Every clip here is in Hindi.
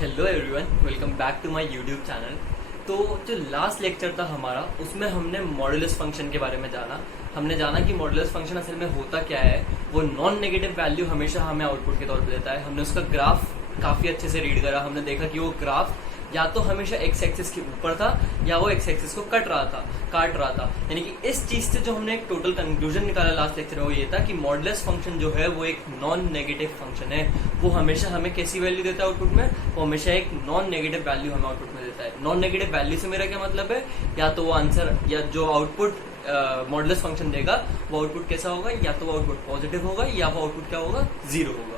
Hello everyone, welcome back to my YouTube channel. तो जो लास्ट लेक्चर था हमारा, उसमें हमने मॉडुलस फंक्शन के बारे में जाना। हमने जाना कि मॉडुलस फंक्शन असल में होता क्या है। वो नॉन नेगेटिव वैल्यू हमेशा हमें आउटपुट के तौर पे देता है। हमने उसका ग्राफ काफ़ी अच्छे से रीड करा। हमने देखा कि वो ग्राफ या तो हमेशा एक्स एक्सिस के ऊपर था या वो एक्स एक्सिस को काट रहा था। यानी कि इस चीज से जो हमने एक टोटल कंक्लूजन निकाला लास्ट लेक्चर में, वो ये था कि मॉडुलस फंक्शन जो है वो एक नॉन नेगेटिव फंक्शन है। वो हमेशा हमें कैसी वैल्यू देता है आउटपुट में? वो हमेशा एक नॉन नेगेटिव वैल्यू हमें आउटपुट में देता है। नॉन नेगेटिव वैल्यू से मेरा क्या मतलब है? या तो वो आंसर या जो आउटपुट मॉडुलस फंक्शन देगा वो आउटपुट कैसा होगा? या तो वो आउटपुट पॉजिटिव होगा या वो आउटपुट क्या होगा? जीरो होगा।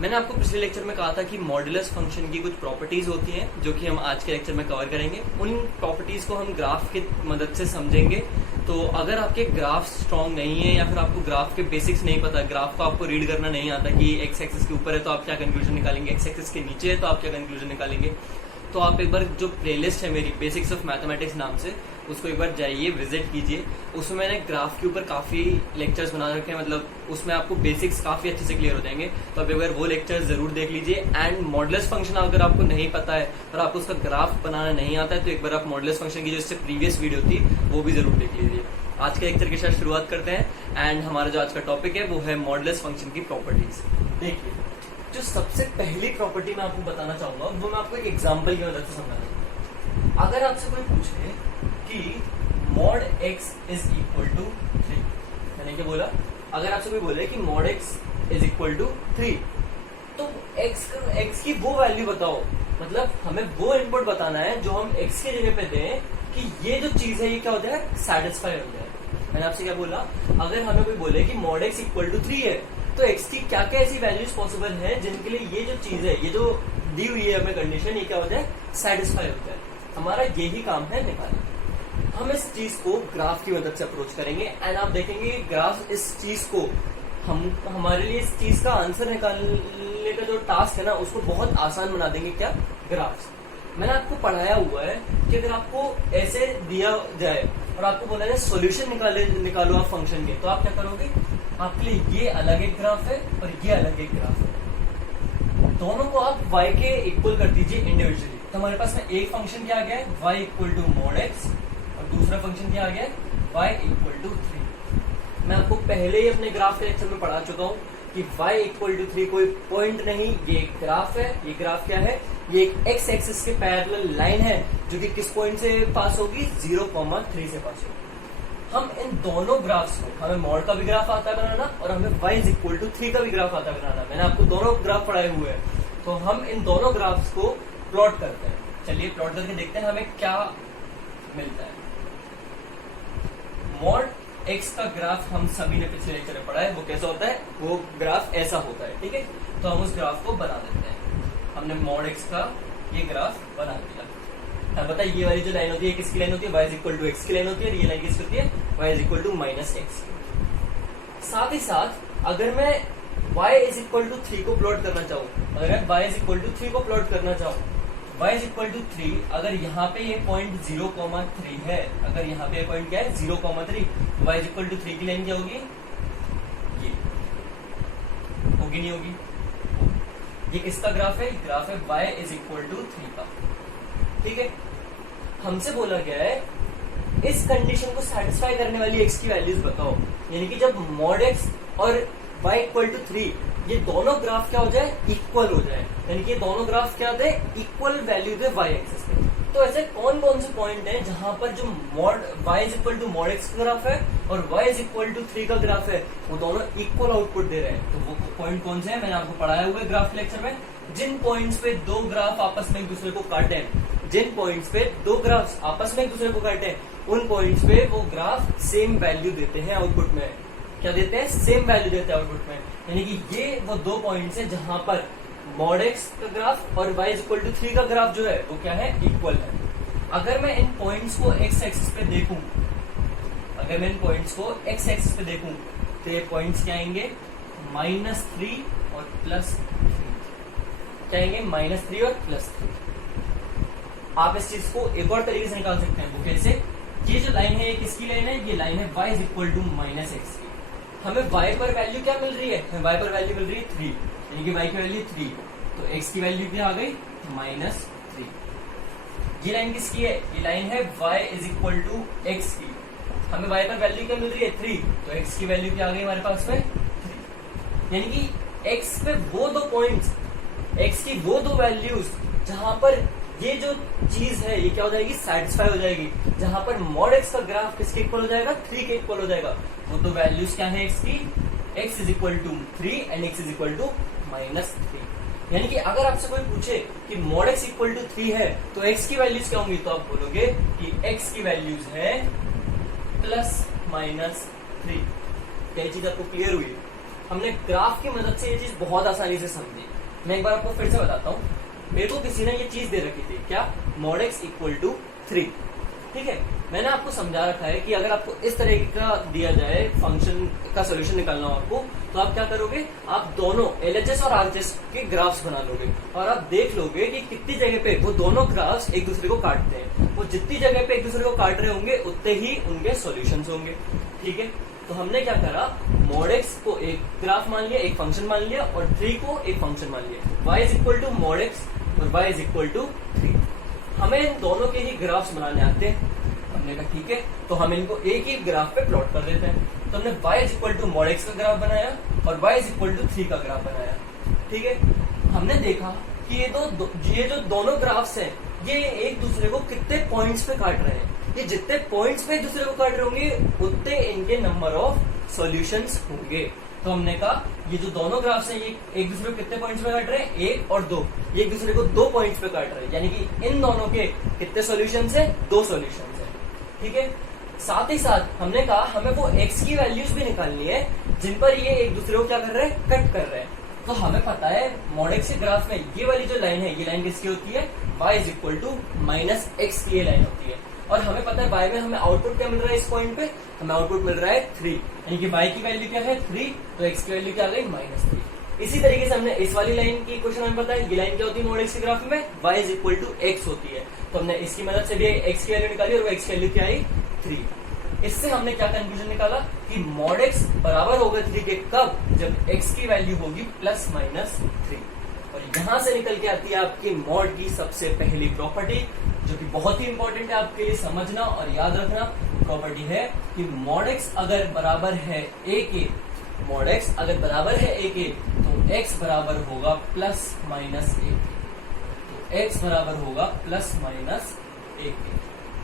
मैंने आपको पिछले लेक्चर में कहा था कि मॉडुलस फंक्शन की कुछ प्रॉपर्टीज होती हैं जो कि हम आज के लेक्चर में कवर करेंगे। उन प्रॉपर्टीज को हम ग्राफ की मदद से समझेंगे। तो अगर आपके ग्राफ स्ट्रांग नहीं है या फिर आपको ग्राफ के बेसिक्स नहीं पता, ग्राफ को आपको रीड करना नहीं आता कि एक्स एक्सिस के ऊपर है तो आप क्या कंक्लूजन निकालेंगे, एक्स एक्सिस के नीचे है तो आप क्या कंक्लूजन निकालेंगे, तो आप एक बार जो प्लेलिस्ट है मेरी बेसिक्स ऑफ मैथमेटिक्स नाम से, उसको एक बार जाइए, विजिट कीजिए। उसमें मैंने ग्राफ के ऊपर काफ़ी लेक्चर्स बना रखे हैं, मतलब उसमें आपको बेसिक्स काफ़ी अच्छे से क्लियर हो जाएंगे। तो आप एक बार वो लेक्चर जरूर देख लीजिए। एंड मॉडुलस फंक्शन अगर आपको नहीं पता है और आपको उसका ग्राफ बनाना नहीं आता है तो एक बार आप मॉडुलस फंक्शन की जो इससे प्रीवियस वीडियो थी वो भी जरूर देख लीजिए। आज के लेक्चर के साथ शुरुआत करते हैं। एंड हमारा जो आज का टॉपिक है वो है मॉडुलस फंक्शन की प्रॉपर्टीज। देखिए, जो सबसे पहली प्रॉपर्टी मैं आपको बताना चाहूंगा वो मैं आपको एक एग्जांपल की मदद से समझाना चाहूंगा। अगर आपसे कोई पूछे कि mod x is equal to 3, मैंने क्या बोला? अगर आपसे कोई बोले कि mod x is equal to 3, तो x की वो वैल्यू बताओ। मतलब हमें वो इनपुट बताना है जो हम x के जगह पे दें कि ये जो चीज है ये क्या हो जाए? सेटिस्फाई हो जाए। मैंने आपसे क्या बोला? अगर हमें कोई बोले कि मॉड x इक्वल टू 3 है तो x की क्या क्या ऐसी वैल्यूज पॉसिबल है जिनके लिए ये जो चीज है, ये जो दी हुई है हमें कंडीशन, ये क्या हो जाए? सेटिस्फाई हो जाए। हमारा यही काम है निकालना। हम इस चीज को ग्राफ की मदद से अप्रोच करेंगे एंड आप देखेंगे ग्राफ इस चीज को हमारे लिए इस चीज का आंसर निकालने का जो टास्क है ना, उसको बहुत आसान बना देंगे। क्या? ग्राफ्स। मैंने आपको पढ़ाया हुआ है कि अगर आपको ऐसे दिया जाए और आपको बोला जाए सॉल्यूशन निकालो आप फंक्शन के, तो आप क्या करोगे? आपके लिए ये अलग एक ग्राफ है और ये अलग एक ग्राफ है। दोनों को आप y के इक्वल कर दीजिए इंडिविजुअली। तो हमारे पास में एक फंक्शन क्या आ गया है? y equal to mod x, और दूसरा फंक्शन क्या आ गया है? y equal to 3। मैं आपको पहले ही अपने ग्राफ के लेक्चर में पढ़ा चुका हूँ कि y इक्वल टू 3 कोई पॉइंट नहीं, ये एक ग्राफ है। ये ग्राफ क्या है? ये एक x एक्सिस के पैरेलल लाइन है जो कि किस पॉइंट से पास होगी? 0,3 से पास होगी। हम इन दोनों ग्राफ्स को, हमें मॉड का भी ग्राफ आता है बनाना और हमें y इज इक्वल टू 3 का भी ग्राफ आता है बनाना। मैंने आपको दोनों ग्राफ पढ़ाए हुए हैं। तो हम इन दोनों ग्राफ्स को प्लॉट करते हैं। चलिए प्लॉट करके देखते हैं हमें क्या मिलता है। मॉड x का ग्राफ हम सभी ने पिछले लेक्चर में पढ़ा है। वो कैसा होता है? वो ग्राफ ऐसा होता है। ठीक है, तो हम उस ग्राफ को बना देते हैं। हमने मॉड x का ये ग्राफ बना दिया। अब बताइए, ये वाली जो लाइन होती है किसकी लाइन होती है? y is equal to x की लाइन होती है। और ये लाइन किसकी होती है? y is equal to minus x। साथ ही साथ अगर मैं y इज इक्वल टू 3 को प्लॉट करना चाहूँ, अगर मैं y इज इक्वल टू 3 को प्लॉट करना चाहूँ, y इज इक्वल टू 3, अगर यहाँ पे ये पॉइंट 0,3 है, अगर यहाँ पे पॉइंट क्या है? 0,3, y इज इक्वल टू 3 की लाइन क्या होगी? ये होगी नहीं होगी? ये किसका ग्राफ है? ग्राफ है y इज इक्वल टू 3 का। ठीक है, हमसे बोला गया है इस कंडीशन को सेटिस्फाई करने वाली x की वैल्यूज बताओ। यानी कि जब मॉड x और y इक्वल टू 3 ये दोनों ग्राफ क्या हो जाए? इक्वल हो जाए। यानी कि ये दोनों ग्राफ क्या होते हैं? इक्वल वैल्यू दे y एक्सिस पे। तो ऐसे कौन कौन से पॉइंट हैं जहां पर जो mod y is equal to mod x का ग्राफ है और y इज इक्वल टू 3 का ग्राफ है, वो दोनों इक्वल आउटपुट दे रहे हैं? तो वो पॉइंट कौन से हैं? मैंने आपको पढ़ाया हुआ है ग्राफ लेक्चर में। जिन पॉइंट्स पे दो ग्राफ आपस में एक दूसरे को काटे, जिन पॉइंट्स पे दो ग्राफ्स आपस में एक दूसरे को काटे, उन पॉइंट्स पे वो ग्राफ सेम वैल्यू देते हैं आउटपुट में। क्या देते हैं? सेम वैल्यू देते हैं आउटपुट में। यानी कि ये वो दो पॉइंट्स हैं जहां पर मॉड x का ग्राफ और y इज इक्वल टू 3 का ग्राफ जो है वो क्या है? इक्वल है। अगर मैं इन पॉइंट्स को x एक्सिस पे देखूं, अगर मैं इन पॉइंट्स को x एक्सिस पे देखूं तो ये पॉइंट्स क्या आएंगे? -3 और +3। क्या आएंगे? -3 और +3। आप इस चीज को एक और तरीके से निकाल सकते हैं। वो कैसे? ये जो लाइन है ये किसकी लाइन है? ये लाइन है y is equal to minus x की। हमें y पर वैल्यू क्या मिल रही है? हमें y पर वैल्यू मिल रही है 3, यानी कि y की वैल्यू 3। तो x की वैल्यू क्या आ गई, -3। ये लाइन किसकी है, ये लाइन है y is equal to x की। हमें y पर वैल्यू क्या मिल रही है, 3, तो x की वैल्यू क्या आ गई हमारे पास में 3। यानी कि x पे वो दो पॉइंट्स, x की वो दो वैल्यूज जहां पर ये जो चीज है ये क्या हो जाएगी, सेटिस्फाई हो जाएगी, जहां पर मॉड x का ग्राफ किसके इक्वल हो जाएगा, 3 के इक्वल हो जाएगा। वो तो वैल्यूज क्या है x की, x is equal to 3 and x is equal to -3। यानी कि अगर आपसे कोई पूछे कि मॉड x इक्वल टू 3 है तो x की वैल्यूज क्या होंगी, तो आप बोलोगे कि x की वैल्यूज है +-3। क्या ये चीज आपको क्लियर हुई? हमने ग्राफ की मदद से ये चीज बहुत आसानी से समझी। मैं एक बार आपको फिर से बताता हूँ। मेरे को किसी ने ये चीज दे रखी थी, क्या, मॉड x इक्वल टू 3, ठीक है। मैंने आपको समझा रखा है कि अगर आपको इस तरह का दिया जाए फंक्शन का सोल्यूशन निकालना हो आपको, तो आप क्या करोगे, आप दोनों LHS और RHS के ग्राफ्स बना लोगे और आप देख लोगे कि कितनी जगह पे वो दोनों ग्राफ्स एक दूसरे को काटते हैं। वो जितनी जगह पे एक दूसरे को काट रहे होंगे उतने ही उनके सॉल्यूशंस होंगे, ठीक है। तो हमने क्या करा, मॉड x को एक ग्राफ मान लिया, एक फंक्शन मान लिया, और 3 को एक फंक्शन मान लिया। y is equal to mod x और y इज इक्वल टू 3। हमें इन दोनों के ही ग्राफ्स बनाने आते हैं। हमने कहा ठीक है, तो हम इनको एक ही ग्राफ पे प्लॉट कर देते हैं। तो हमने y is equal to mod x का ग्राफ बनाया और y इज इक्वल टू 3 का ग्राफ बनाया, ठीक है। हमने देखा कि ये जो दोनों ग्राफ्स हैं ये एक दूसरे को कितने पॉइंट्स पे काट रहे हैं। ये जितने पॉइंट्स पे एक दूसरे को काट रहे होंगे उतने इनके नंबर ऑफ सॉल्यूशंस होंगे। तो हमने कहा ये जो दोनों ग्राफ्स हैं ये एक दूसरे को कितने पॉइंट्स पे काट रहे हैं, 1 और 2। ये एक दूसरे को 2 पॉइंट्स पे काट रहे हैं, यानी कि इन दोनों के कितने सॉल्यूशंस हैं, 2 सॉल्यूशंस हैं, ठीक है। साथ ही साथ हमने कहा हमें वो x की वैल्यूज भी निकालनी है जिन पर ये एक दूसरे को क्या कर रहे हैं, कट कर रहे हैं। तो हमें पता है मॉड x के ग्राफ में ये वाली जो लाइन है ये लाइन किसकी होती है, y is equal to -x की ये लाइन होती है। और हमें पता है y में हमें आउटपुट क्या मिल रहा है, इस पॉइंट पे हमें आउटपुट मिल रहा है 3, यानी कि y की वैल्यू क्या है 3, तो x की वैल्यू क्या आ गई -3। इसी तरीके से हमने इस वाली लाइन की इक्वेशन हमें पता है, ये लाइन क्या होती है मॉड x के ग्राफ में, y is equal to x होती है। तो हमने इसकी मदद से भी x की वैल्यू निकाली और x की वैल्यू क्या आई 3। इससे हमने क्या कंक्लूजन निकाला कि मॉड x बराबर होगा 3 के, कब, जब x की वैल्यू होगी +-3। और यहां से निकल के आती है आपकी मॉड की सबसे पहली प्रॉपर्टी, जो कि बहुत ही इंपॉर्टेंट है आपके लिए समझना और याद रखना। प्रॉपर्टी है कि मॉड x अगर बराबर है a के, मॉड x अगर बराबर है a के, तो x बराबर होगा +-1। तो x बराबर होगा +-1 के।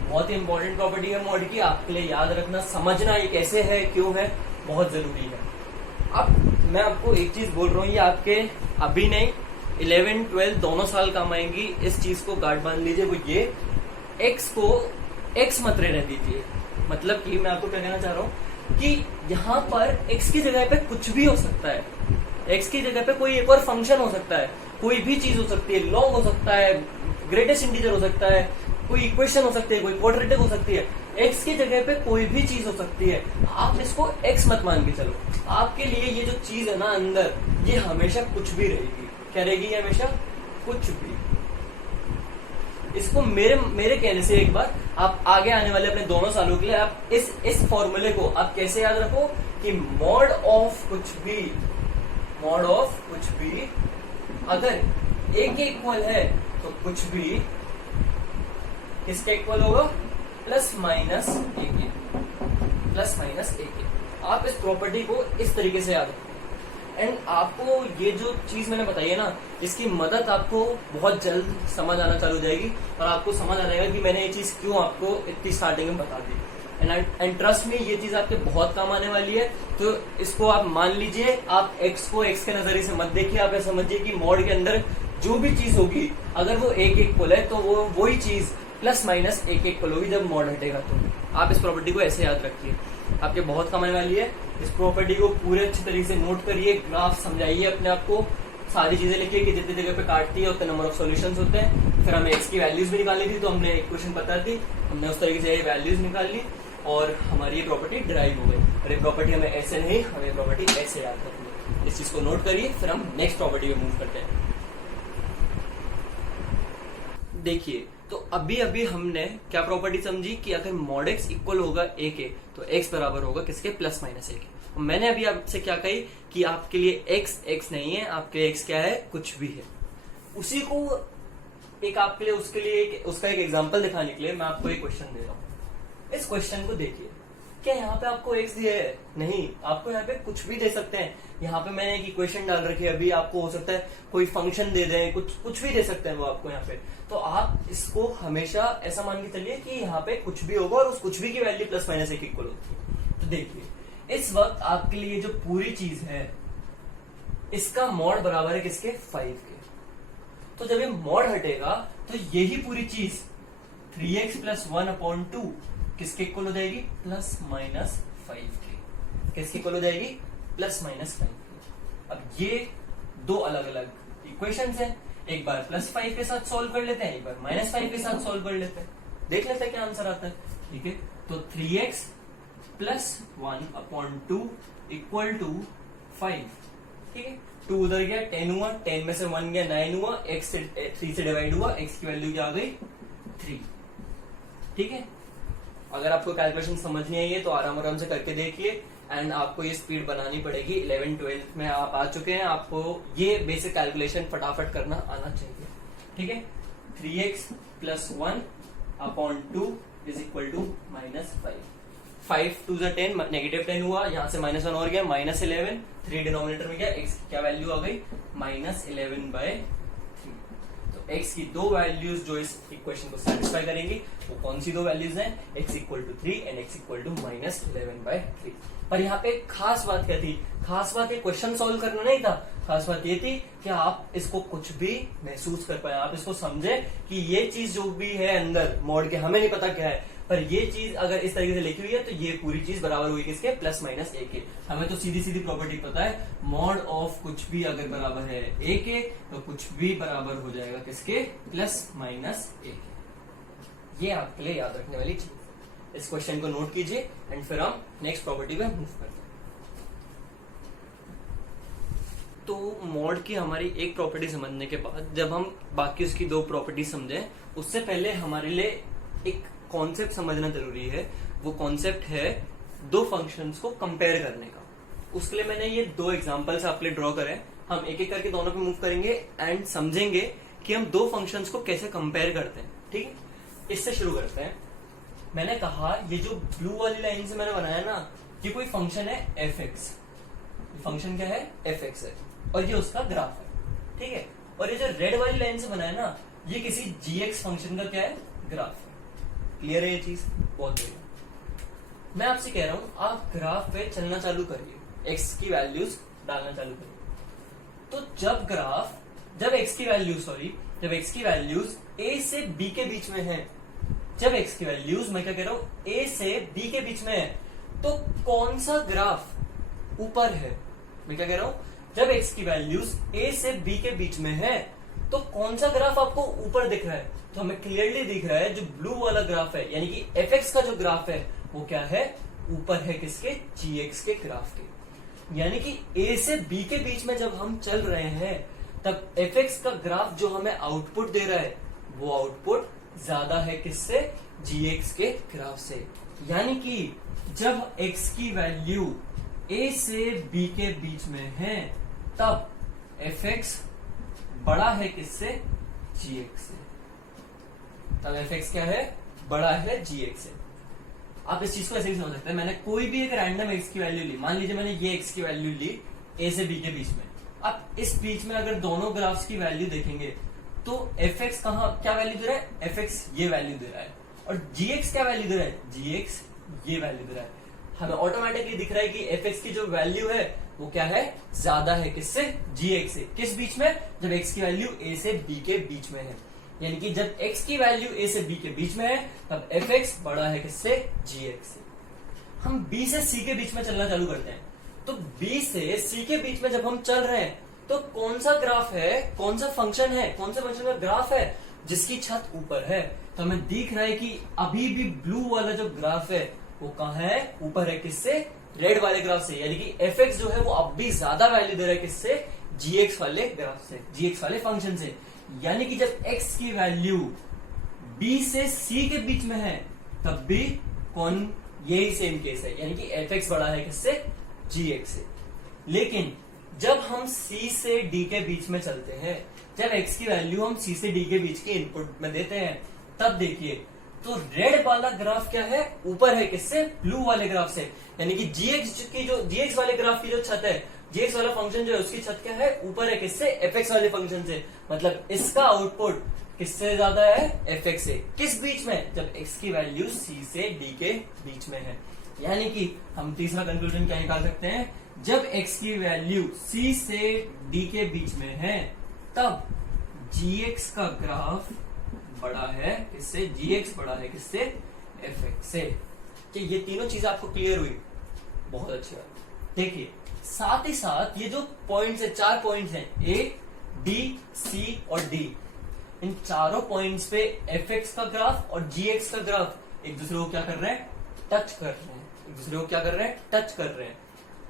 बहुत ही इंपॉर्टेंट प्रॉपर्टी है मॉड की, आपके लिए याद रखना, समझना ये कैसे है, क्यों है, बहुत जरूरी है। अब मैं आपको एक चीज बोल रहा हूँ, ये आपके अभी नहीं 11, 12 दोनों साल काम आएंगी। इस चीज को गांठ बांध लीजिए, वो ये x को x मत रहने दीजिए। मतलब कि मैं आपको क्या कहना चाह रहा हूँ कि यहाँ पर x की जगह पे कुछ भी हो सकता है। x की जगह पे कोई एक और फंक्शन हो सकता है, कोई भी चीज हो सकती है, लॉग हो सकता है, ग्रेटेस्ट इंटीजर हो सकता है, कोई इक्वेशन हो सकती है, कोई क्वाड्रेटिक हो सकती है। x की जगह पे कोई भी चीज हो सकती है, आप इसको x मत मान के चलो। आपके लिए ये जो चीज है ना अंदर, ये हमेशा कुछ भी रहेगी। क्या रहेगी ये हमेशा? कुछ भी। इसको मेरे कहने से एक बार आप आगे आने वाले अपने दोनों सालों के लिए आप इस फॉर्मूले को आप कैसे याद रखो कि मॉड ऑफ कुछ भी अगर a के इक्वल है तो कुछ भी किसके इक्वल होगा? +-1 के। आप इस प्रॉपर्टी को इस तरीके से याद रखो। एंड आपको ये जो चीज मैंने बताई है ना, इसकी मदद आपको बहुत जल्द समझ आना चालू हो जाएगी और आपको समझ आ जाएगा कि मैंने ये चीज क्यों आपको इतनी स्टार्टिंग में बता दी। एंड ट्रस्ट में ये चीज आपके बहुत काम आने वाली है। तो इसको आप मान लीजिए, आप x को x के नजरिए से मत देखिए, आप ऐसा समझिए कि मॉड के अंदर जो भी चीज होगी अगर वो a के इक्वल है तो वो वही चीज +-1 के इक्वल होगी जब मॉड हटेगा। तो आप इस प्रॉपर्टी को ऐसे याद रखिए, आपके बहुत काम आने वाली है। इस प्रॉपर्टी को पूरे अच्छी तरीके से नोट करिए, ग्राफ समझाइए अपने आप को, सारी चीजें लिखिए कि जितनी जगह पे काटती है उतने नंबर ऑफ सॉल्यूशंस होते हैं। फिर हमें x की वैल्यूज भी निकालनी थी, तो हमने इक्वेशन पता थी, हमने उस तरीके से ये वैल्यूज निकाल ली और हमारी ये प्रॉपर्टी ड्राइव हो गई। और ये प्रॉपर्टी हमें ऐसे नहीं, हमें प्रॉपर्टी ऐसे याद रखनी है। इस चीज को नोट करिए, फिर हम नेक्स्ट प्रॉपर्टी पे मूव करते हैं। देखिए, तो अभी हमने क्या प्रॉपर्टी समझी कि अगर मॉड x इक्वल होगा a के, तो x बराबर होगा किसके? +-1 के। मैंने अभी आपसे क्या कही कि आपके लिए x नहीं है, आपके लिए x क्या है? कुछ भी है। उसी को एक आपके लिए उसके लिए उसका एक एग्जांपल दिखाने के लिए मैं आपको एक क्वेश्चन दे रहा हूं। इस क्वेश्चन को देखिए, क्या यहाँ पे आपको x दिया है? नहीं, आपको यहाँ पे कुछ भी दे सकते हैं। यहाँ पे मैंने एक इक्वेशन डाल रखी है, अभी आपको हो सकता है कोई फंक्शन दे दें, कुछ भी दे सकते हैं वो आपको यहाँ पे। तो आप इसको हमेशा ऐसा मान के चलिए कि यहाँ पे कुछ भी होगा और उस कुछ भी की वैल्यू प्लस माइनस एक इक्वल होती है। तो देखिए इस वक्त आपके लिए जो पूरी चीज है इसका मॉड बराबर है किसके? 5 के। तो जब ये मॉड हटेगा तो यही पूरी चीज 3x प्लस 1/2 किसके इक्वल हो जाएगी? प्लस माइनस 5 के। किसके इक्वल हो जाएगी? प्लस माइनस 5 के। अब ये दो अलग अलग इक्वेशंस हैं, एक बार प्लस 5 के साथ सॉल्व कर लेते हैं, एक बार माइनस 5 के साथ सॉल्व कर लेते हैं, देख लेते हैं क्या आंसर आता है। ठीक है, तो 3x प्लस 1/2 इक्वल टू 5। ठीक है, 2 उधर गया, 10 हुआ, 10 में से 1 गया, 9 हुआ, x से 3 से डिवाइड हुआ, x की वैल्यू क्या आ गई? 3। ठीक है, अगर आपको कैलकुलेशन समझ नहीं आई है तो आराम से करके देखिए। एंड आपको ये स्पीड बनानी पड़ेगी। 11-12 में आप आ चुके हैं, आपको ये बेसिक कैलकुलेशन फटाफट करना आना चाहिए। ठीक है, 3x plus 1/2 is equal to minus 5। 5 2 10, negative 10 हुआ, यहाँ से -1 और गया, -11, 3 डिनोमिनेटर में गया, x की क्या वैल्यू आ गई? -11/3। तो x की दो वैल्यूज जो इस इक्वेशन को सेटिस्फाई करेंगी वो कौन सी दो वैल्यूज हैं? x equal to 3 and x equal to -11/3। पर यहाँ पे एक खास बात क्या थी? खास बात ये क्वेश्चन सॉल्व करना नहीं था, खास बात ये थी कि आप इसको कुछ भी महसूस कर पाए, आप इसको समझे कि ये चीज जो भी है अंदर मॉड के, हमें नहीं पता क्या है, पर ये चीज अगर इस तरीके से लिखी हुई है तो ये पूरी चीज बराबर हुई किसके? प्लस माइनस a के। हमें तो सीधी सीधी प्रॉपर्टी पता है, मॉड ऑफ कुछ भी अगर बराबर है a के तो कुछ भी बराबर हो जाएगा किसके? प्लस माइनस a के। ये आपके लिए याद रखने वाली चीज। इस क्वेश्चन को नोट कीजिए एंड फिर हम नेक्स्ट प्रॉपर्टी पे मूव करते हैं। तो मॉड की हमारी एक प्रॉपर्टी समझने के बाद जब हम बाकी उसकी दो प्रॉपर्टी समझें, उससे पहले हमारे लिए एक कॉन्सेप्ट समझना जरूरी है। वो कॉन्सेप्ट है दो फंक्शंस को कंपेयर करने का। उसके लिए मैंने ये दो एग्जांपल्स आपके लिए ड्रॉ करे। हम एक एक करके दोनों पे मूव करेंगे एंड समझेंगे कि हम दो फंक्शंस को कैसे कंपेयर करते हैं। ठीक है, इससे शुरू करते हैं। मैंने कहा ये जो ब्लू वाली लाइन से मैंने बनाया ना, ये कोई फंक्शन है fx। फंक्शन क्या है? fx है और ये उसका ग्राफ है। ठीक है, और ये जो रेड वाली लाइन से बनाया ना, ये किसी gx फंक्शन का क्या है? ग्राफ है। क्लियर है ये चीज? बहुत बढ़िया। मैं आपसे कह रहा हूं आप ग्राफ पे चलना चालू करिए, x की वैल्यूज डालना चालू करिए। तो जब x की वैल्यूज a से b के बीच में है, जब x की वैल्यूज, मैं क्या कह रहा हूं, a से b के बीच में है, तो कौन सा ग्राफ ऊपर है? मैं क्या कह रहा हूं, जब x की वैल्यूज a से b के बीच में है तो कौन सा ग्राफ आपको ऊपर दिख रहा है? तो हमें क्लियरली दिख रहा है जो ब्लू वाला ग्राफ है, यानी कि fx का जो ग्राफ है वो क्या है? ऊपर है किसके? gx के ग्राफ के। यानी कि a से b के बीच में जब हम चल रहे हैं तब fx का ग्राफ जो हमें आउटपुट दे रहा है वो आउटपुट ज्यादा है किससे? gx के ग्राफ से। यानी कि जब x की वैल्यू a से b के बीच में है तब fx बड़ा है किससे? gx से। तब fx क्या है? बड़ा है gx से। आप इस चीज को ऐसे ही समझ सकते हैं। मैंने कोई भी एक रैंडम x की वैल्यू ली, मान लीजिए मैंने ये x की वैल्यू ली a से b के बीच में। अब इस बीच में अगर दोनों ग्राफ्स की वैल्यू देखेंगे तो fx क्या वैल्यू दे रहा है? fx ये वैल्यू दे रहा है और gx क्या वैल्यू दे रहा है? gx ये वैल्यू दे रहा है। हमें ऑटोमेटिकली दिख रहा है कि fx की जो वैल्यू है वो क्या है? ज्यादा है किससे? gx से। किस बीच में? जब x की वैल्यू a से b के बीच में है। यानी कि जब x की वैल्यू a से b के बीच में है तब fx बड़ा है किससे? gx से। हम b से c के बीच में चलना चालू करते हैं। तो b से c के बीच में जब हम चल रहे हैं तो कौन सा ग्राफ है, कौन सा फंक्शन है, कौन सा फंक्शन का ग्राफ है जिसकी छत ऊपर है? तो हमें दिख रहा है कि अभी भी ब्लू वाला जो ग्राफ है वो कहाँ है? ऊपर है किससे? रेड वाले ग्राफ से। यानी कि fx जो है वो अब भी ज्यादा वैल्यू दे रहा है किससे? gx वाले ग्राफ से, gx वाले फंक्शन से। यानी कि जब x की वैल्यू b से c के बीच में है तब भी कौन? यही सेम केस है, यानी कि fx बड़ा है किससे? gx से। लेकिन जब हम C से D के बीच में चलते हैं, जब x की वैल्यू हम C से D के बीच की इनपुट में देते हैं, तब देखिए तो रेड वाला ग्राफ क्या है, ऊपर है किससे, ब्लू वाले ग्राफ से। यानी कि gx वाले ग्राफ की जो छत है, gx वाला फंक्शन जो है उसकी छत क्या है, ऊपर है किससे, fx वाले फंक्शन से। मतलब इसका आउटपुट किससे ज्यादा है, fx से। किस बीच में, जब x की वैल्यू C से D के बीच में है। यानी कि हम तीसरा कंक्लूजन क्या निकाल सकते हैं, जब x की वैल्यू C से D के बीच में है, तब gx का ग्राफ बड़ा है किससे, gx बड़ा है किससे, fx से। कि ये तीनों चीजें आपको क्लियर हुई, बहुत अच्छी बात। देखिए साथ ही साथ ये जो पॉइंट्स है, 4 पॉइंट्स हैं, A, B, C और D, इन चारों पॉइंट्स पे fx का ग्राफ और gx का ग्राफ एक दूसरे को क्या कर रहे हैं, टच कर रहे हैं। एक दूसरे को क्या कर रहे हैं, टच कर रहे हैं।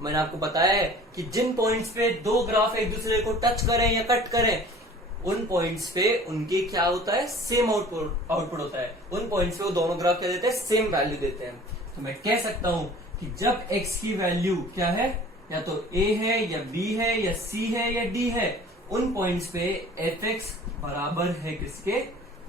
मैंने आपको बताया है कि जिन पॉइंट्स पे दो ग्राफ एक दूसरे को टच करें या कट करें, उन पॉइंट्स पे उनके क्या होता है, सेम आउटपुट होता है। उन पॉइंट्स पे वो दोनों ग्राफ क्या देते हैं, सेम वैल्यू देते हैं। तो मैं कह सकता हूं कि जब x की वैल्यू क्या है, या तो a है या b है या c है या d है, उन पॉइंट्स पे fx बराबर है किसके,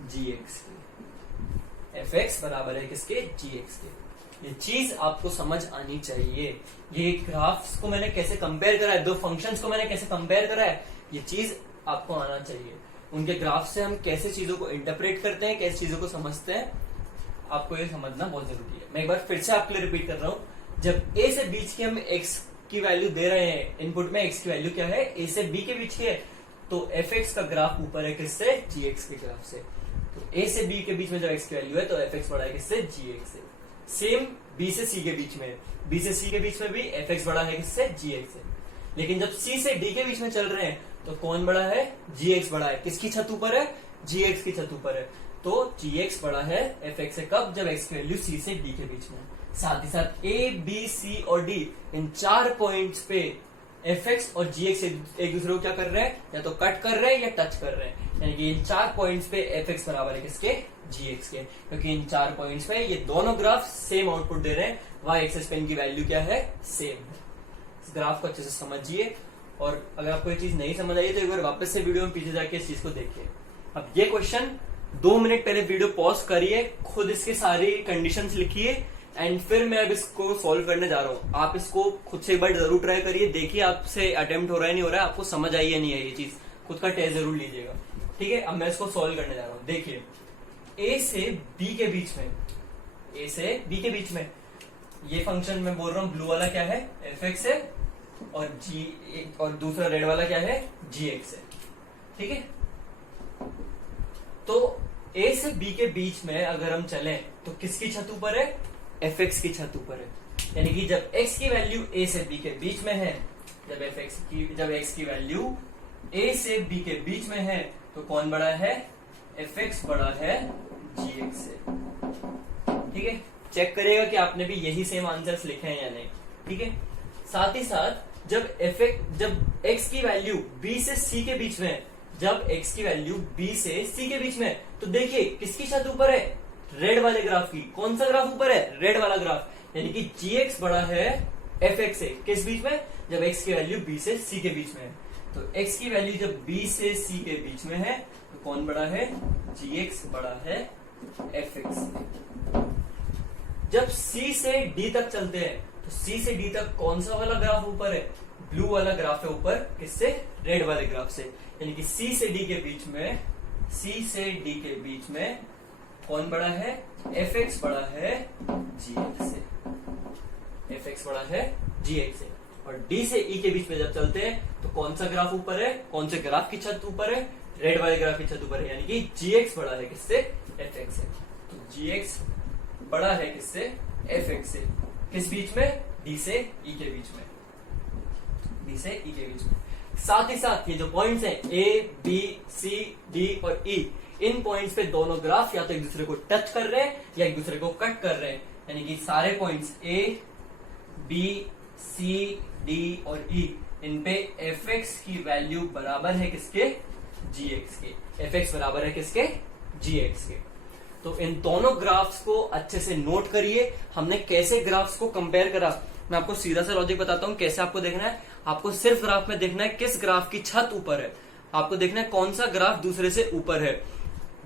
gx के। fx बराबर है किसके, gx के। ये चीज आपको समझ आनी चाहिए। ये ग्राफ्स को मैंने कैसे कंपेयर करा है, दो फंक्शंस को मैंने कैसे कंपेयर करा है, ये चीज आपको आना चाहिए। उनके ग्राफ से हम कैसे चीजों को इंटरप्रेट करते हैं, कैसे चीजों को समझते हैं, आपको ये समझना बहुत जरूरी है। मैं एक बार फिर से आपके लिए रिपीट कर रहा हूं। जब a से बीच की हम x की वैल्यू दे रहे हैं, इनपुट में x की वैल्यू क्या है, a से b के बीच की है, तो fx का ग्राफ ऊपर है किससे, gx के ग्राफ से। तो a से b के बीच में जब x की वैल्यू है तो fx बड़ा है किससे, gx से। सेम b से c के बीच में, b से c के बीच में भी fx बड़ा है किससे, gx से। लेकिन जब c से d के बीच में चल रहे हैं तो कौन बड़ा है, gx बड़ा है। किसकी छत ऊपर है, gx की छत ऊपर है। तो gx बड़ा है fx से। कब, जब x की वैल्यू c से d के बीच में। साथ ही साथ a, b, c और d, इन 4 पॉइंट्स पे fx और gx एक दूसरे को क्या कर रहे हैं, या तो कट कर रहे हैं या टच कर रहे हैं। यानी कि इन 4 पॉइंट्स पे fx बराबर है किसके, gx के। क्योंकि इन 4 पॉइंट्स पे ये दोनों ग्राफ सेम आउटपुट दे रहे हैं, y एक्सिस पे इनकी वैल्यू क्या है, सेम है। इस ग्राफ को अच्छे से समझिए, और अगर आपको ये चीज नहीं समझ आई तो एक बार वापस से वीडियो में पीछे जाके इस चीज को देखिए। अब ये क्वेश्चन 2 मिनट पहले वीडियो पॉज करिए, खुद इसके सारी कंडीशंस लिखिए, एंड फिर मैं अब इसको सॉल्व करने जा रहा हूँ। आप इसको खुद से एक बार जरूर ट्राई करिए, देखिए आपसे अटेम्प्ट हो रहा है नहीं हो रहा है, आपको समझ आई या नहीं आई, ये चीज खुद का टेस्ट जरूर लीजिएगा। ठीक है, अब मैं इसको सॉल्व करने जा रहा हूँ। देखिए a से b के बीच में, a से b के बीच में ये फंक्शन मैं बोल रहा हूँ, ब्लू वाला क्या है, fx है, और दूसरा रेड वाला क्या है, gx है। ठीक है, तो a से b के बीच में अगर हम चलें तो किसकी छत ऊपर है, fx की छत ऊपर है। यानी कि जब x की वैल्यू a से b के बीच में है, जब x की वैल्यू a से b के बीच में है, तो कौन बड़ा है, fx बड़ा है gx से। ठीक है, चेक करिएगा कि आपने भी यही सेम आंसर्स लिखे हैं या नहीं। ठीक है, साथ ही साथ जब x की वैल्यू b से c के बीच में है, जब x की वैल्यू b से c के बीच में है, तो देखिए किसकी छत ऊपर है, रेड वाले ग्राफ की। कौन सा ग्राफ ऊपर है, रेड वाला ग्राफ। यानी कि gx बड़ा है fx से। किस बीच में, जब x की वैल्यू b से c के बीच में है। तो x की वैल्यू जब b से c के बीच में है तो कौन बड़ा है, gx बड़ा है fx से। जब c से d तक चलते हैं तो c से d तक कौन सा वाला ग्राफ ऊपर है, ब्लू वाला ग्राफ है ऊपर, किससे, रेड वाले ग्राफ से। यानी कि c से d के बीच में, c से d के बीच में कौन बड़ा है, fx बड़ा है gx से। fx बड़ा है gx से। और d से e के बीच में जब चलते हैं तो कौन सा ग्राफ ऊपर है, कौन से ग्राफ की छत ऊपर है, रेड वाले ग्राफ की छत ऊपर है। यानी कि gx बड़ा है किससे, fx से। तो gx बड़ा है किससे, fx से। किस बीच में, d से e के बीच में, d से e के बीच में। साथ ही साथ ये जो पॉइंट्स हैं a, b, c, d और e, इन पॉइंट्स पे दोनों ग्राफ या तो एक दूसरे को टच कर रहे हैं या एक दूसरे को कट कर रहे हैं। यानी कि सारे points a, b, c, d और e, इन पे fx की वैल्यू बराबर है किसके, gx के। fx बराबर है किसके, gx के। तो इन दोनों ग्राफ्स को अच्छे से नोट करिए। हमने कैसे ग्राफ्स को कंपेयर करा, मैं आपको सीधा सा लॉजिक बताता हूँ कैसे आपको देखना है। आपको सिर्फ ग्राफ में देखना है किस ग्राफ की छत ऊपर है, आपको देखना है कौन सा ग्राफ दूसरे से ऊपर है।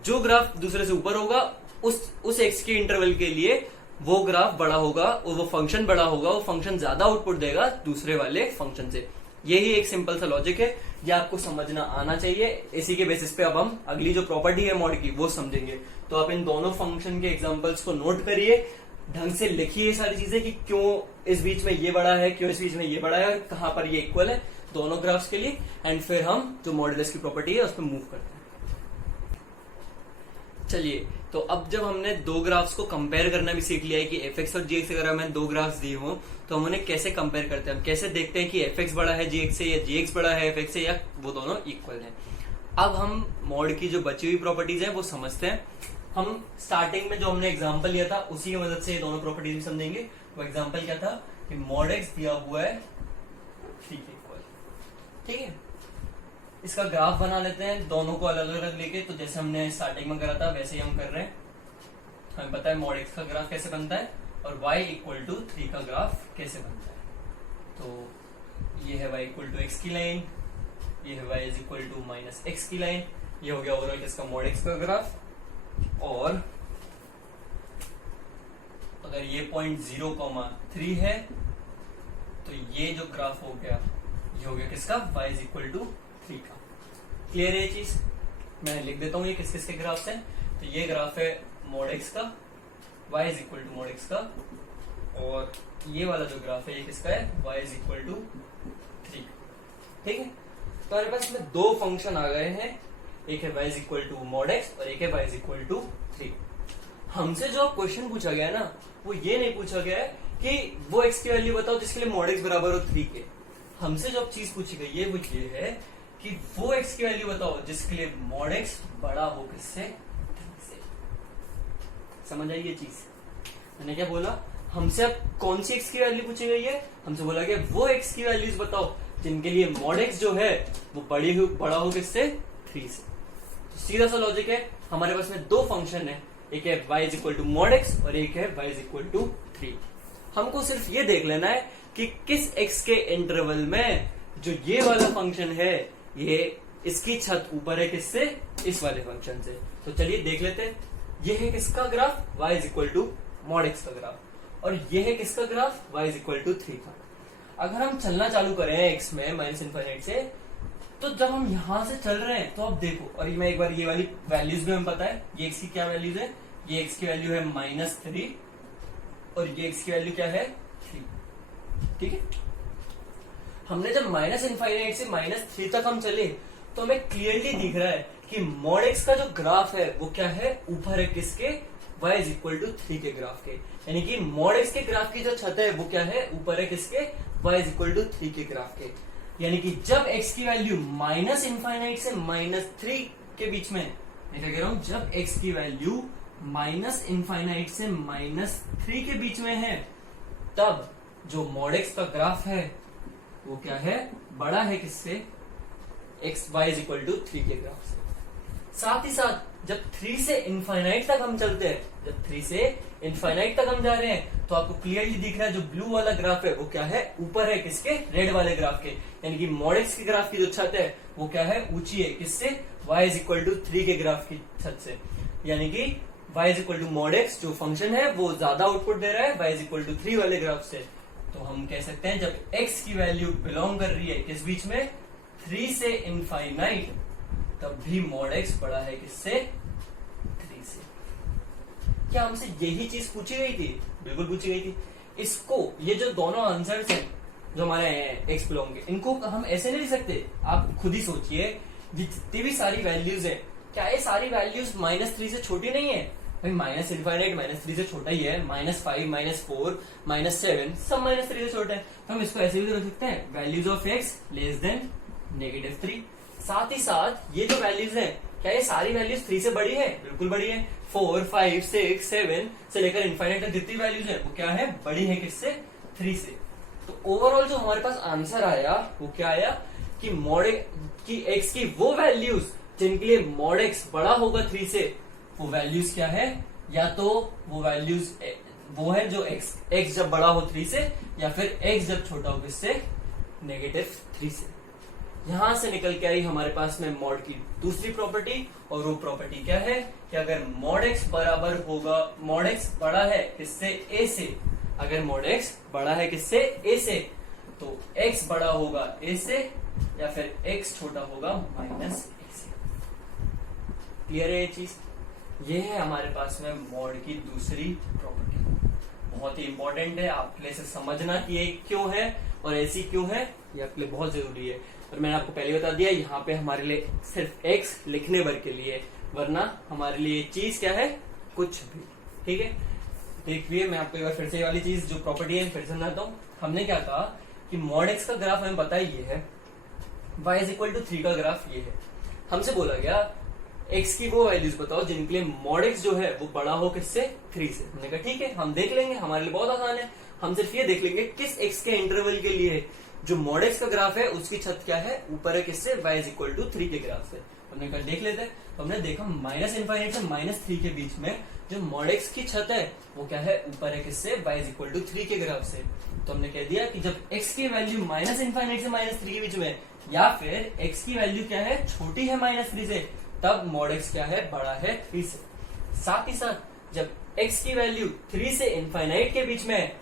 जो ग्राफ दूसरे से ऊपर होगा उस एक्स के इंटरवल के लिए वो ग्राफ बड़ा होगा और वो फंक्शन बड़ा होगा, वो फंक्शन ज्यादा आउटपुट देगा दूसरे वाले फंक्शन से। यही एक सिंपल सा लॉजिक है, ये आपको समझना आना चाहिए। इसी के बेसिस पे अब हम अगली जो प्रॉपर्टी है मॉड की वो समझेंगे। तो आप इन दोनों फंक्शन के एग्जांपल्स को नोट करिए, ढंग से लिखिए ये सारी चीजें कि क्यों इस बीच में ये बड़ा है, क्यों इस बीच में ये बड़ा है और कहां पर ये इक्वल है दोनों ग्राफ्स के लिए। एंड फिर हम जो मॉडुलस की प्रॉपर्टी है उस पर मूव करते हैं। चलिए, तो अब जब हमने दो ग्राफ्स को कंपेयर करना भी सीख लिया है कि एफ और जी एक्स अगर हमें दो ग्राफ्स दी हो तो हम उन्हें कैसे कंपेयर करते हैं, हम कैसे देखते हैं कि एफ बड़ा है जी एक्स से या जी एक्स बड़ा है एफ से, या वो दोनों इक्वल हैं। अब हम मॉड की जो बची हुई प्रॉपर्टीज हैं वो समझते हैं। हम स्टार्टिंग में जो हमने एग्जांपल लिया था उसी की मदद से ये दोनों प्रॉपर्टीज भी समझेंगे। वो एग्जांपल क्या था कि मॉड एक्स दिया हुआ है 3 के इक्वल, ठीक है। इसका ग्राफ बना लेते हैं दोनों को अलग अलग लेके, तो जैसे हमने स्टार्टिंग में करा था वैसे ही हम कर रहे हैं। हमें पता है मॉड एक्स का ग्राफ कैसे बनता है और y इक्वल टू 3 का ग्राफ कैसे बनता है। तो ये है y इक्वल टू एक्स की लाइन, ये है y is equal to minus x की लाइन। ये हो गया ओवरऑल इसका मॉड एक्स का ग्राफ। और अगर ये पॉइंट 0,3 है तो ये जो ग्राफ हो गया ये हो गया किसका, y इज इक्वल टू 3 का। क्लियर है ये चीज? मैं लिख देता हूं ये किस किस के ग्राफ्स हैं। तो ये ग्राफ है मॉड एक्स का, y is equal to mod x का, और ये वाला जो ग्राफ है ये किसका है, y इज इक्वल टू 3। ठीक है, तो हमारे पास इसमें दो फंक्शन आ गए हैं, एक है y is equal to mod x और एक है y इज इक्वल टू 3। हमसे जो क्वेश्चन पूछा गया है ना वो ये नहीं पूछा गया है कि वो x की वैल्यू बताओ जिसके लिए मॉड एक्स बराबर हो 3 के। हमसे जो चीज पूछी गई है वो ये है कि वो x की वैल्यू बताओ जिसके लिए मॉड x बड़ा हो किससे, 3 से। समझ आई ये चीज? मैंने क्या बोला, हमसे अब कौन सी x की वैल्यू पूछी गई है, हमसे बोला गया वो x की वैल्यूज बताओ जिनके लिए मॉड x जो है वो बड़ा हो किससे, 3 से। तो सीधा सा लॉजिक है, हमारे पास में दो फंक्शन है, एक है y is equal to mod x और एक है y इज इक्वल टू 3। हमको सिर्फ ये देख लेना है कि किस x के इंटरवल में जो ये वाला फंक्शन है ये इसकी छत ऊपर है किससे, इस वाले फंक्शन से। तो चलिए देख लेते हैं। ये है किसका graph, y is equal to mod x का ग्राफ, और ये है किसका graph, y is equal to 3 का। अगर हम चलना चालू करें x में माइनस इनफाइनाइट से, तो जब हम यहां से चल रहे हैं तो अब देखो, और मैं एक बार ये वाली वैल्यूज भी हमें पता है, ये x की क्या वैल्यूज है, ये x की वैल्यू है -3 और ये x की वैल्यू क्या है, 3। ठीक है, हमने जब माइनस इनफाइनाइट से -3 तक हम चले तो हमें क्लियरली दिख रहा है कि मॉड x का जो ग्राफ है वो क्या है, ऊपर है किसके, y इज इक्वल टू 3 के ग्राफ के। यानी कि मॉड x के ग्राफ की जो छत है वो क्या है, ऊपर है किसके, y इज इक्वल टू 3 के ग्राफ के। यानी कि जब x की वैल्यू माइनस इनफाइनाइट से -3 के बीच में, मैं क्या कह रहा हूं, जब x की वैल्यू माइनस इनफाइनाइट से -3 के बीच में है तब जो मॉड x का ग्राफ है वो क्या है, बड़ा है किससे, y इज इक्वल टू 3 के ग्राफ से। साथ ही साथ जब 3 से इनफाइनाइट तक हम चलते हैं, जब 3 से इनफाइनाइट तक हम जा रहे हैं तो आपको क्लियरली दिख रहा है जो ब्लू वाला ग्राफ है वो क्या है, ऊपर है किसके, रेड वाले ग्राफ के। यानी कि मॉड x के ग्राफ की जो छत है वो क्या है, ऊंची है किससे, y इज इक्वल टू 3 के ग्राफ की छत से। यानी कि y is equal to mod x जो फंक्शन है वो ज्यादा आउटपुट दे रहा है y इज इक्वल टू 3 वाले ग्राफ से। तो हम कह सकते हैं जब x की वैल्यू बिलोंग कर रही है किस बीच में, 3 से इनफाइनाइट, तब भी मॉड x बड़ा है किससे, 3 से। क्या हमसे यही चीज पूछी गई थी? बिल्कुल पूछी गई थी। इसको, ये जो दोनों आंसर्स हैं जो हमारे x बिलोंग के, इनको हम ऐसे नहीं लिख सकते। आप खुद ही सोचिए, जितनी भी सारी वैल्यूज है, क्या ये सारी वैल्यूज -3 से छोटी नहीं है? भाई माइनस इनफाइनाइट -3 से छोटा ही है, -5, -4, -7 सब -3 से छोटे हैं। तो हम इसको ऐसे भी लिख सकते हैं, values of x less than -3। साथ ही साथ ये जो वैल्यूज है, क्या ये सारी वैल्यूज 3 से बड़ी है? बिल्कुल बड़ी है। 4, 5, 6, 7 से लेकर इनफाइनाइट तक जितनी वैल्यूज है वो क्या है, बड़ी है किससे, 3 से। तो ओवरऑल जो हमारे पास आंसर आया वो क्या आया कि मॉड की x की वो वैल्यूज जिनके लिए मॉड x बड़ा होगा 3 से, वो वैल्यूज क्या है, या तो वो वैल्यूज वो है जो x जब बड़ा हो 3 से, या फिर x जब छोटा हो किससे, -3 से। यहां से निकल के आई हमारे पास में मॉड की दूसरी प्रॉपर्टी, और वो प्रॉपर्टी क्या है कि अगर मॉड x बराबर होगा, मॉड x बड़ा है किससे, a से, अगर मॉड x बड़ा है किससे, a से, तो x बड़ा होगा a से, या फिर x छोटा होगा -a से। क्लियर है ये चीज? ये है हमारे पास में मॉड की दूसरी प्रॉपर्टी। बहुत ही इंपॉर्टेंट है आपके लिए इसे समझना कि ये क्यों है और ऐसी क्यों है, ये आपके लिए बहुत जरूरी है। और मैंने आपको पहले बता दिया, यहाँ पे हमारे लिए सिर्फ x लिखने भर के लिए, वरना हमारे लिए ये चीज क्या है, कुछ भी। ठीक है, देखिए मैं आपको एक बार फिर से ये वाली चीज जो प्रॉपर्टी है फिर समझाता हूँ। हमने क्या कहा कि मॉड x का ग्राफ हमें पता है ये है, y = 3 का ग्राफ ये है। हमसे बोला गया x की वो वैल्यूज बताओ जिनके लिए मॉड x जो है वो बड़ा हो किससे, 3 से। हमने कहा ठीक है, हम देख लेंगे, हमारे लिए बहुत आसान है। हम सिर्फ ये देख लेंगे किस x के इंटरवल के लिए जो मॉड x का ग्राफ है उसकी छत क्या है, ऊपर है किससे, y = 3 के ग्राफ से। हमने कहा देख लेते हैं। तो हमने देखा -∞ से -3 के बीच में जो मॉड x की छत है वो क्या है, ऊपर है किससे, y = 3 के ग्राफ से। तो हमने कह दिया कि जब x की वैल्यू -∞ से -3 के बीच में, या फिर x की वैल्यू क्या है, छोटी है -3 से, तब मॉड x क्या है, बड़ा है 3 से। साथ ही साथ जब x की वैल्यू 3 से इनफाइनाइट के बीच में है,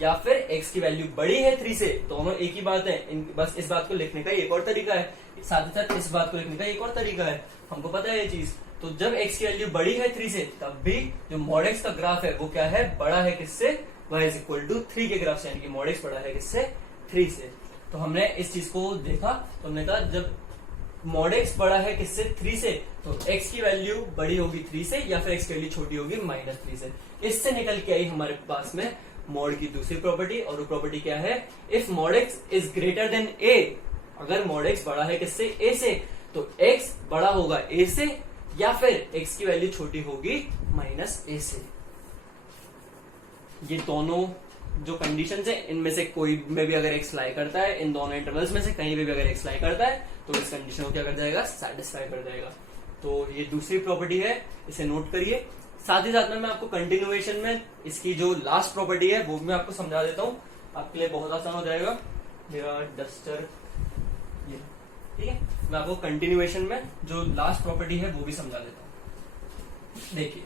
या फिर x की वैल्यू बड़ी है 3 से, दोनों एक ही बात है। बस इस बात को लिखने का एक और तरीका है, साथ ही साथ इस बात को लिखने का एक और तरीका है, हमको पता है ये चीज। तो जब x की वैल्यू बड़ी है 3 से, तब भी जो मॉड x का ग्राफ है वो क्या है, बड़ा है किससे, y = 3 के ग्राफ से, यानी कि मॉड x बड़ा है किससे, 3 से। तो हमने इस चीज को देखा, तो हमने कहा जब मॉड x बड़ा है किससे, 3 से, तो x की वैल्यू बड़ी होगी 3 से, या फिर x की वैल्यू छोटी होगी -3 से। इससे निकल के आई हमारे पास में मॉड की दूसरी प्रॉपर्टी, और वो प्रॉपर्टी क्या है, if mod x is greater than a, अगर मॉड x बड़ा है किससे, a से, तो x बड़ा होगा a से, या फिर x की वैल्यू छोटी होगी -a से। ये दोनों जो कंडीशंस है, इनमें से कोई में भी अगर x लाई करता है, इन दोनों इंटरवल्स में से कहीं भी अगर x लाई करता है, तो इस कंडीशन को क्या कर जाएगा, सेटिस्फाई कर जाएगा। तो ये दूसरी प्रॉपर्टी है, इसे नोट करिए। साथ ही साथ में मैं आपको कंटिन्यूएशन में इसकी जो लास्ट प्रॉपर्टी है वो मैं आपको समझा देता हूँ, आपके लिए बहुत आसान हो जाएगा। मेरा डस्टर ये, ठीक है, मैं आपको कंटिन्यूएशन में जो लास्ट प्रॉपर्टी है वो भी समझा देता हूँ। देखिए,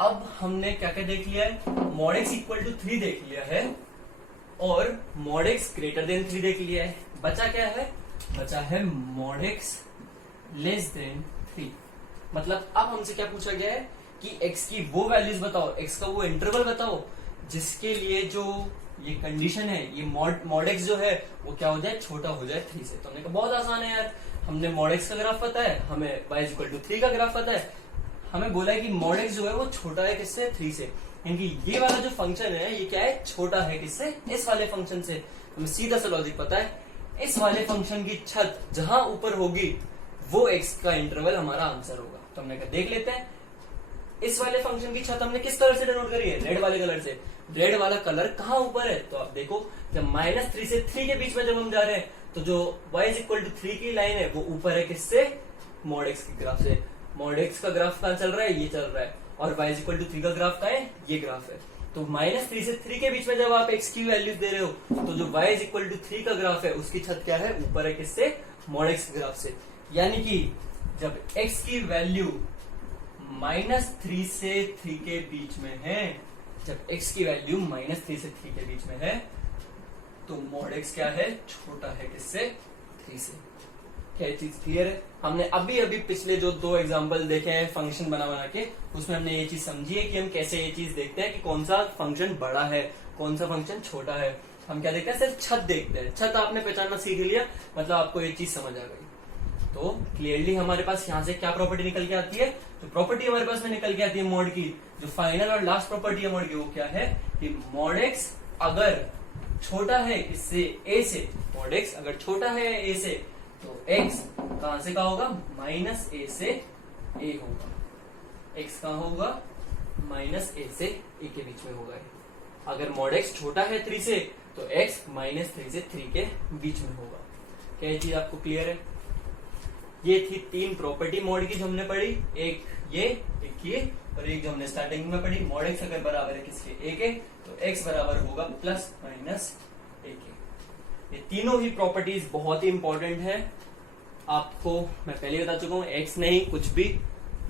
अब हमने क्या क्या देख लिया है, मॉड x = 3 देख लिया है, और मॉड x ग्रेटर देन 3 देख लिया है। बचा क्या है, बचा है मॉड x लेस देन 3। मतलब अब हमसे क्या पूछा गया है कि x की वो वैल्यूज बताओ, x का वो इंटरवल बताओ जिसके लिए जो ये कंडीशन है, ये मॉड x जो है वो क्या हो जाए, छोटा हो जाए 3 से। तो हमने कहा बहुत आसान है यार, हमने मॉड x का ग्राफ पता है, हमें y = 3 का ग्राफ पता है, हमें बोला है कि मॉड x जो है वो छोटा है किससे, 3 से। यानी ये वाला जो फंक्शन है ये क्या है, छोटा है किससे, इस वाले फंक्शन से। हमें सीधा सा लॉजिक पता है, इस वाले फंक्शन की छत जहां ऊपर होगी वो x का इंटरवल हमारा आंसर होगा। तो हमने कहा देख लेते हैं, इस वाले फंक्शन की छत हमने किस कलर से डिनोट करी है, रेड वाले कलर से। रेड वाला कलर कहाँ ऊपर है, तो आप देखो जब -3 से 3 के बीच में जब हम जा रहे हैं, तो जो y = 3 की लाइन है वो ऊपर है किससे, मॉड x के ग्राफ से। मॉड x का ग्राफ कहाँ चल रहा है, ये चल रहा है, और y = 3 का ग्राफ कहाँ है, ये ग्राफ है। तो -3 से 3 के बीच में जब आप x की वैल्यूज दे रहे हो, तो जो y = 3 का ग्राफ है उसकी छत क्या है, ऊपर है किससे, मॉड x के ग्राफ से। यानी कि जब x की वैल्यू -3 से 3 के बीच में है, जब x की वैल्यू -3 से 3 के बीच में है, तो मॉड x क्या है, छोटा है किससे, 3 से। क्या चीज क्लियर है? हमने अभी अभी पिछले जो 2 एग्जांपल देखे हैं फंक्शन बना के, उसमें हमने ये चीज समझी है कि हम कैसे ये चीज देखते हैं कि कौन सा फंक्शन बड़ा है, कौन सा फंक्शन छोटा है। हम क्या देखते हैं, सिर्फ छत देखते हैं। छत आपने पहचानना सीख लिया, मतलब आपको ये चीज समझ आ गई। तो क्लियरली हमारे पास यहाँ से क्या प्रॉपर्टी निकल के आती है, जो प्रॉपर्टी हमारे पास में निकल के आती है मॉड की, जो फाइनल और लास्ट प्रॉपर्टी है मॉड की, वो क्या है कि मॉड x अगर छोटा है इससे a से, मॉड x अगर छोटा है a से, तो x कहां से कहा होगा, -a से a होगा। x कहां होगा, -a से a के बीच में होगा। अगर मॉड x छोटा है 3 से, तो x -3 से 3 के बीच में होगा। क्या ये चीज आपको क्लियर है? ये थी 3 प्रॉपर्टी मॉड की जो हमने पढ़ी, एक ये और एक जो हमने स्टार्टिंग में पढ़ी। मॉड एक्स अगर बराबर है किसके, ए के, तो एक्स बराबर होगा प्लस माइनस ए के। ये तीनों ही प्रॉपर्टीज बहुत ही इंपॉर्टेंट है, आपको मैं पहले ही बता चुका हूँ, एक्स नहीं कुछ भी,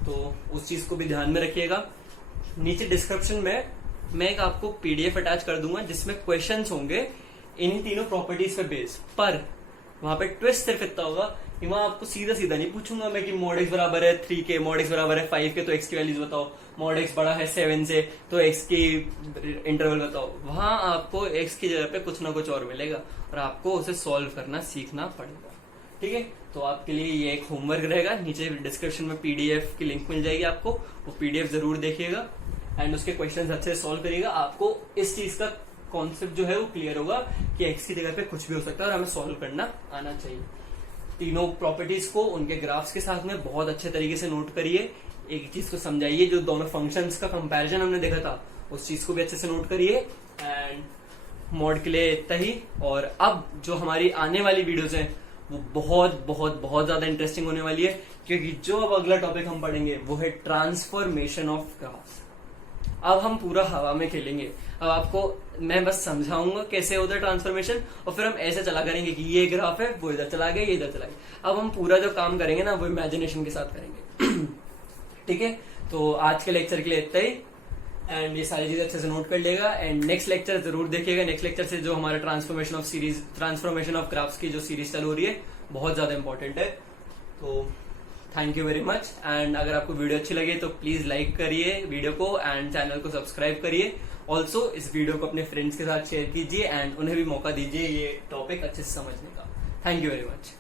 तो उस चीज को भी ध्यान में रखिएगा। नीचे डिस्क्रिप्शन में मैं एक आपको पीडीएफ अटैच कर दूंगा जिसमें क्वेश्चंस होंगे इन्हीं तीनों प्रॉपर्टीज पे बेस, पर वहां पे ट्विस्ट सिर्फ इतना होगा कि वहां आपको सीधा सीधा नहीं पूछूंगा मैं कि मॉड एक्स बराबर है 3 के, मॉड एक्स बराबर है 5 के, तो एक्स की वैल्यूज बताओ, मॉड एक्स बड़ा है 7 से तो एक्स की इंटरवल बताओ। वहां आपको एक्स की जगह पे कुछ ना कुछ और मिलेगा और आपको उसे सॉल्व करना सीखना पड़ेगा। ठीक है, तो आपके लिए ये एक होमवर्क रहेगा। नीचे डिस्क्रिप्शन में पीडीएफ की लिंक मिल जाएगी आपको, वो पीडीएफ जरूर देखिएगा एंड उसके क्वेश्चंस अच्छे से सॉल्व करिएगा। आपको इस चीज का कॉन्सेप्ट जो है वो क्लियर होगा कि एक्स की जगह पे कुछ भी हो सकता है और हमें सॉल्व करना आना चाहिए। तीनों प्रॉपर्टीज को उनके ग्राफ्स के साथ में बहुत अच्छे तरीके से नोट करिए, एक चीज को समझाइए, जो दोनों फंक्शंस का कंपैरिजन हमने देखा था उस चीज को भी अच्छे से नोट करिए। एंड मॉड के लिए इतना ही। और अब जो हमारी आने वाली वीडियोस हैं वो बहुत बहुत बहुत ज्यादा इंटरेस्टिंग होने वाली है, क्योंकि जो अब अगला टॉपिक हम पढ़ेंगे वो है ट्रांसफॉर्मेशन ऑफ ग्राफ्स। अब हम पूरा हवा में खेलेंगे। अब आपको मैं बस समझाऊंगा कैसे होता है ट्रांसफॉर्मेशन, और फिर हम ऐसे चला करेंगे कि ये ग्राफ है, वो इधर चला गया, ये इधर चला गया। अब हम पूरा जो काम करेंगे ना वो इमेजिनेशन के साथ करेंगे। ठीक है, तो आज के लेक्चर के लिए इतना ही, एंड ये सारी चीजें अच्छे से नोट कर लेगा। एंड नेक्स्ट लेक्चर जरूर देखिएगा। नेक्स्ट लेक्चर से जो हमारा ट्रांसफॉर्मेशन ऑफ ग्राफ्स की जो सीरीज चालू हो रही है बहुत ज्यादा इंपॉर्टेंट है। तो thank you very much. And अगर आपको वीडियो अच्छी लगे तो प्लीज लाइक करिए वीडियो को एंड चैनल को सब्सक्राइब करिए। ऑल्सो इस वीडियो को अपने फ्रेंड्स के साथ शेयर कीजिए एंड उन्हें भी मौका दीजिए ये टॉपिक अच्छे से समझने का। Thank you very much.